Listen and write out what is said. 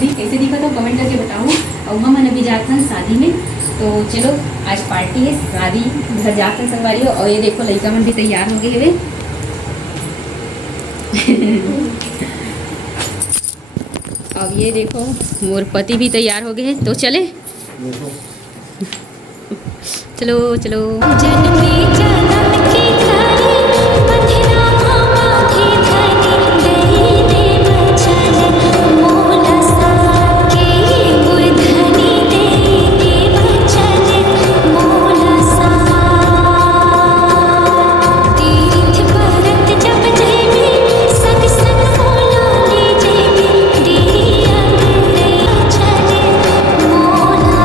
भी कैसे दिखा तो कमेंट करके बताऊँ। और हम अभी जाते हैं शादी में, तो चलो आज पार्टी है, शादी घर जाते हैं संगवारी हो। और ये देखो लड़का मन भी तैयार हो गए हुए। अब ये देखो मोर पति भी तैयार हो गए हैं, तो चले चलो चलो। जन्मी जन्म की खाई मथिरा माधी धनी दई दे बचन मोला साके बुधनी दई दे बचन मोला सा। तीर्थ भरत जब जेबे सग सग मोला ले जेबे डेरी अंगरे चले मोला।